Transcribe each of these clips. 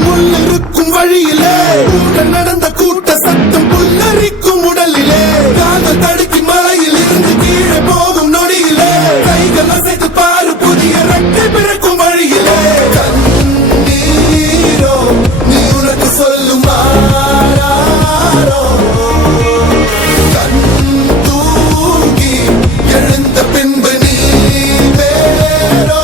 முள்ளிருக்கும் வழியிலே நடந்த கூட்ட சத்தம் புல்லரிக்கும் உடலிலே காதல் தடுக்கி மலையில் இருந்து கீழே போகும் நொடியிலே கைகள் அசைத்து பாரு புதிய ரெக்கை பிறக்கும் வழியிலே கண்ணீரோ நீ உனக்கு சொல்லும் கண் தூங்கி எழுந்த பின்பு நீ வேறோ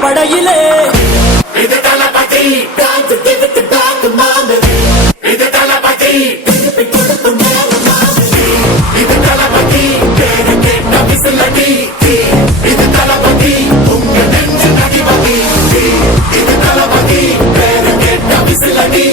படையிலே இது தளபதி டான்ஸ் திவித்து பாக்கு மாமு இது தளபதி திருப்பி கொடுத்து மாமு இது தளபதி பேரு கேட்ட விசிலடி இது தளபதி உங்க நெஞ்சு நதிபதி இது தளபதி பேரு கேட்ட விசிலடி